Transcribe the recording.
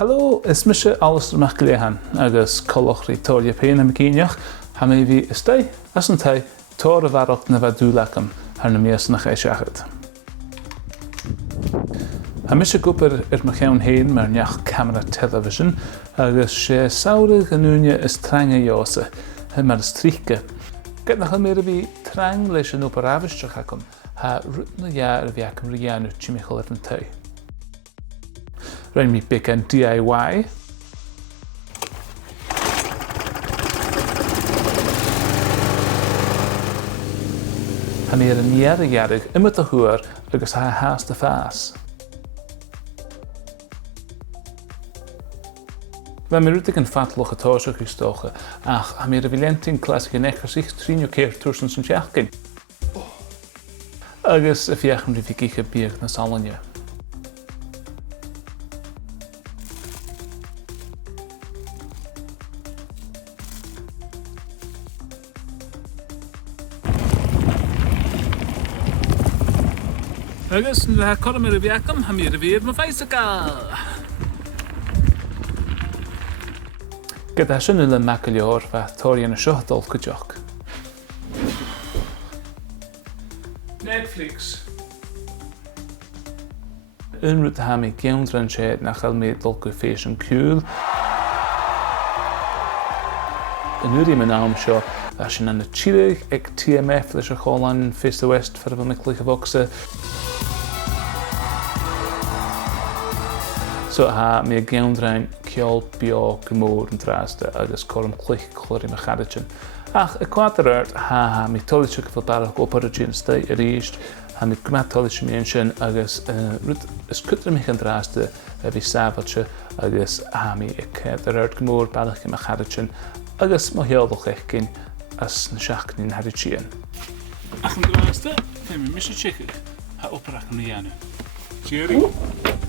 Hello, is mise Alasdair MacIlleathain agus collochrí tóir péin am cíneach ha mé bhí A-staigh as an taigh tóir a bharach na bheith dúlacham ar na mías nach éiseachad. Ha mise gúpar mar cheann héin mar neach camera television agus sé saoire ganúine is trang a jósa mar is tríce. Get nach mé a bhí trang leis an opar afisteach acham ha rútna jaar a bheacham rianú tíimichail ar an taigh. Rain me big and DIY. Ha mé an dèiligeadh imime a thuair agus ha háas de fás. Bheith mé rúta an fatloch atáiseach í stocha ach ha mé a bhí lentin clásic an echar sich tríú céir túsan san teachcin. Agus a bheacham rí bhí gicha bíag na salanne. Agus na corm ar a bheacham ha mé a bhíad má bheiceáil. Gyda sin le MacIlleathain bheith tóirí na seohdal go deach. Netflix. Unrút ha mé geandran sé nach chail mé dul go féis an cúil. An uair me nám seo sin an na tíreigh ag TMF leis a chálainn Face the West fer a bh mic a bhogsa. So ha mé geandrain ceol bio gomór an trásta agus corm clich chlorí me chadatin. Ach a quadrart ha mé toilise go barach oparaí an staigh a ríist, ha mé gmat toilise mé sin agus rút is cutra mé an trásta a bhí sábailte agus ha mé quadrart gomór barach me chadatin agus má healdach ecin as na seachcaní na haritían. Ach an trásta, fé mé mis a chica ha oparach an rianú. Cheery.